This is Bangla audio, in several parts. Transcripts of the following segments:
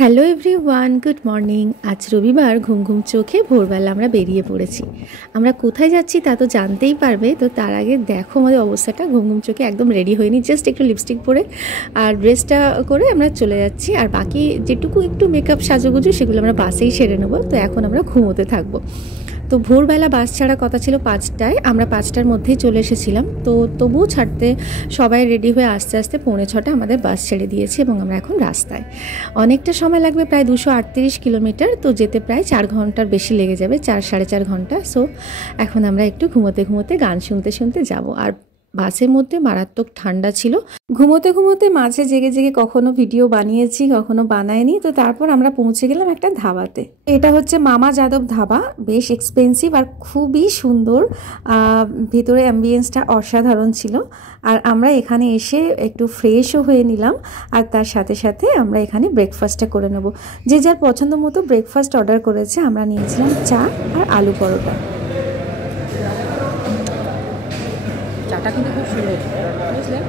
Hello everyone, good morning. আজ রবিবার, ঘুম ঘুম চোখে ভোরবেলা আমরা বেরিয়ে পড়েছি। আমরা কোথায় যাচ্ছি তা তো জানতেই পারবে। তো তার আগে দেখো আমাদের অবস্থাটা, ঘুম ঘুম চোখে একদম রেডি হয়নি, জাস্ট একটু লিপস্টিক পরে আর ড্রেসটা করে আমরা চলে যাচ্ছি। আর বাকি যেটুকু একটু মেকআপ সাজুগুজু সেগুলো আমরা বাসেই সেরে নেবো। তো এখন আমরা ঘুমোতে থাকবো। তো ভোরবেলা বাস ছাড়ার কথা ছিল 5টায়, আমরা 5টার মধ্যেই চলে এসেছিলাম। তো তবুও ছাড়তে সবাই রেডি হয়ে আস্তে আস্তে 5:45 আমাদের বাস ছেড়ে দিয়েছে এবং আমরা এখন রাস্তায়। অনেকটা সময় লাগবে, প্রায় 238 কিলোমিটার। তো যেতে প্রায় 4 ঘন্টার বেশি লেগে যাবে, 4-4.5 ঘন্টা। সো এখন আমরা একটু ঘুমোতে ঘুমোতে গান শুনতে শুনতে যাব। আর বাসের মধ্যে মারাত্মক ঠান্ডা ছিল। ঘুমোতে ঘুমোতে মাঝে জেগে জেগে কখনো ভিডিও বানিয়েছি, কখনো বানাইনি। তো তারপর আমরা পৌঁছে গেলাম একটা ধাবাতে। এটা হচ্ছে মামা যাদব ধাবা। বেশ এক্সপেন্সিভ আর খুবই সুন্দর। ভিতরে অ্যাম্বিয়েন্সটা অসাধারণ ছিল। আর আমরা এখানে এসে একটু ফ্রেশও হয়ে নিলাম। আর তার সাথে সাথে আমরা এখানে ব্রেকফাস্টটা করে নেব। যে যার পছন্দ মতো ব্রেকফাস্ট অর্ডার করেছে। আমরা নিয়েছিলাম চা আর আলু পরোটা। চাটা কিন্তু খুব সুন্দর, বুঝলেন?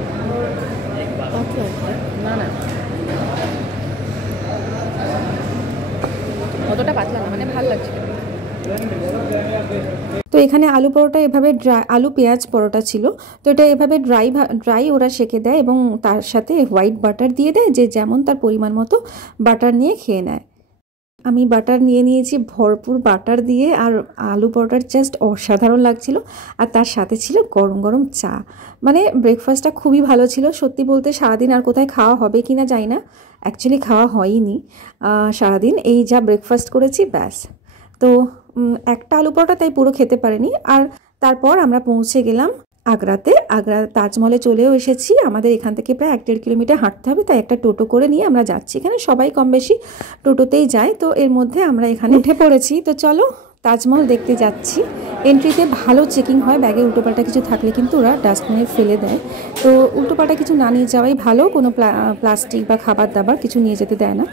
না না, অতটা পাতলা না, মানে ভালো লাগছে। তো এখানে আলু পরোটা এভাবে ড্রাই, আলু পেঁয়াজ পরোটা ছিল। তো এটা এভাবে ড্রাই ওরা সেঁকে দেয় এবং তার সাথে হোয়াইট বাটার দিয়ে দেয়, যে যেমন তার পরিমাণ মতো বাটার নিয়ে খেয়ে নেয়। আমি বাটার নিয়ে নিয়েছি, ভরপুর বাটার দিয়ে। আর আলু পরোটার জাস্ট অসাধারণ লাগছিল। আর তার সাথে ছিল গরম গরম চা। মানে ব্রেকফাস্টটা খুবই ভালো ছিল। সত্যি বলতে সারাদিন আর কোথায় খাওয়া হবে কি না জানি না, অ্যাকচুয়ালি খাওয়া হয়নি সারাদিন। এই যা ব্রেকফাস্ট করেছি ব্যাস। তো একটা আলু পরোটা তাই পুরো খেতে পারিনি। আর তারপর আমরা পৌঁছে গেলাম আগ্রাতে। আগ্রা তাজমহলে চলেও এসেছি। আমাদের এখান থেকে প্রায় 1-1.5 কিলোমিটার হাঁটতে হবে, তাই একটা টোটো করে নিয়ে আমরা যাচ্ছি। এখানে সবাই কম বেশি টোটোতেই যায়। তো এর মধ্যে আমরা এখানে উঠে পড়েছি। তো চলো তাজমহল দেখতে যাচ্ছি। এন্ট্রিতে ভালো চেকিং হয়, ব্যাগে উল্টোপাল্টা কিছু থাকলে কিন্তু ওরা ডাস্টবিনে ফেলে দেয়। তো উল্টোপাল্টা কিছু না নিয়ে যাওয়াই ভালো, কোনো প্লাস্টিক বা খাবার দাবার কিছু নিয়ে যেতে দেয় না।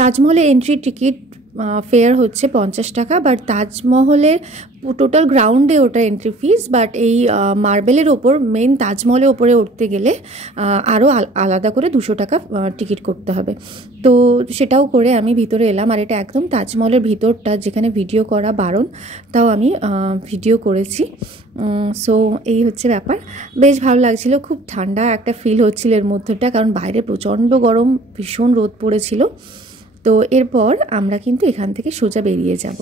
তাজমহলে এন্ট্রি টিকিট ফেয়ার হচ্ছে 50 টাকা। বাট তাজমহলের টোটাল গ্রাউন্ডে ওটা এন্ট্রি ফিস। বাট এই মার্বেলের ওপর, মেন তাজমহলের ওপরে উঠতে গেলে আরও আলাদা করে 200 টাকা টিকিট করতে হবে। তো সেটাও করে আমি ভিতরে এলাম। আর এটা একদম তাজমহলের ভিতরটা, যেখানে ভিডিও করা বারণ, তাও আমি ভিডিও করেছি। সো এই হচ্ছে ব্যাপার। বেশ ভালো লাগছিল, খুব ঠান্ডা একটা ফিল হচ্ছিল এর মধ্যেটা, কারণ বাইরে প্রচণ্ড গরম, ভীষণ রোদ পড়েছিল। তো এরপর আমরা কিন্তু এখান থেকে সোজা বেরিয়ে যাব।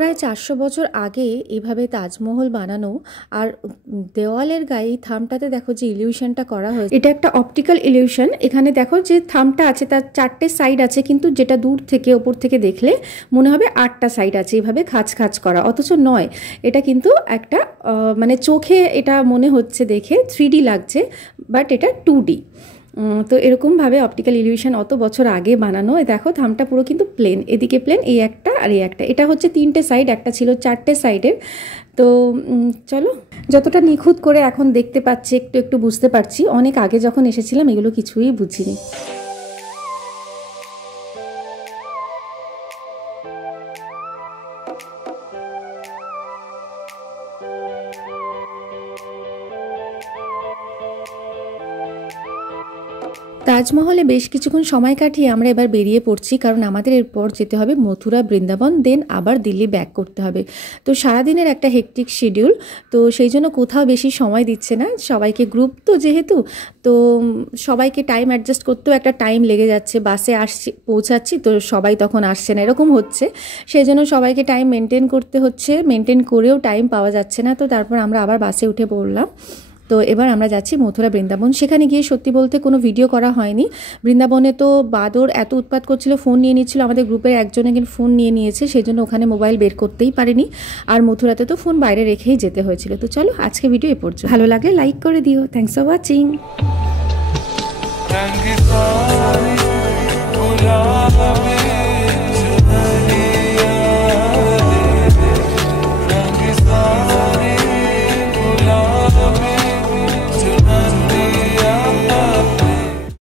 প্রায় 400 বছর আগে এভাবে তাজমহল বানানো। আর দেওয়ালের গায়ে থামটাতে দেখো যে ইলিউশনটা করা হয়েছে, এটা একটা অপটিক্যাল ইলিউশন। এখানে দেখো যে থামটা আছে, তার 4টে সাইড আছে, কিন্তু যেটা দূর থেকে ওপর থেকে দেখলে মনে হবে 8টা সাইড আছে, এইভাবে খাঁচ খাঁচ করা। অথচ নয়, এটা কিন্তু একটা মানে চোখে এটা মনে হচ্ছে দেখে 3D লাগছে, বাট এটা 2D। তো এরকমভাবে অপটিক্যাল ইলিউশন অত বছর আগে বানানো। দেখো থামটা পুরো কিন্তু প্লেন, এদিকে প্লেন, এই একটা আর এই একটা। এটা হচ্ছে 3টে সাইড, একটা ছিল 4টে সাইডের। তো চলো, যতটা নিখুঁত করে এখন দেখতে পাচ্ছি, একটু একটু বুঝতে পারছি। অনেক আগে যখন এসেছিলাম এগুলো কিছুই বুঝিনি। তাজমহলে বেশ কিছুক্ষণ সময় কাটিয়ে আমরা এবার বেরিয়ে পড়ছি, কারণ আমাদের এরপর যেতে হবে মথুরা, বৃন্দাবন, দেন আবার দিল্লি ব্যাক করতে হবে। তো সারাদিনের একটা হেকটিক শিডিউল, তো সেই জন্য কোথাও বেশি সময় দিচ্ছে না সবাইকে। গ্রুপ তো যেহেতু, তো সবাইকে টাইম অ্যাডজাস্ট করতেও একটা টাইম লেগে যাচ্ছে। বাসে আসছি, পৌঁছাচ্ছি, তো সবাই তখন আসছে না, এরকম হচ্ছে। সেই জন্য সবাইকে টাইম মেনটেন করতে হচ্ছে, মেনটেন করেও টাইম পাওয়া যাচ্ছে না। তো তারপর আমরা আবার বাসে উঠে পড়লাম। তো এবার আমরা যাচ্ছি মথুরা বৃন্দাবন। সেখানে গিয়ে সত্যি বলতে কোনো ভিডিও করা হয়নি। বৃন্দাবনে তো বাদর এত উৎপাত করছিল, ফোন নিয়ে নিচ্ছিল, আমাদের গ্রুপের একজনে কিন্তু ফোন নিয়ে নিয়েছে, সেই জন্য ওখানে মোবাইল বের করতেই পারিনি। আর মথুরাতে তো ফোন বাইরে রেখেই যেতে হয়েছিল। তো চলো আজকে ভিডিও এ পর্যন্ত, ভালো লাগলে লাইক করে দিও। Thanks for watching.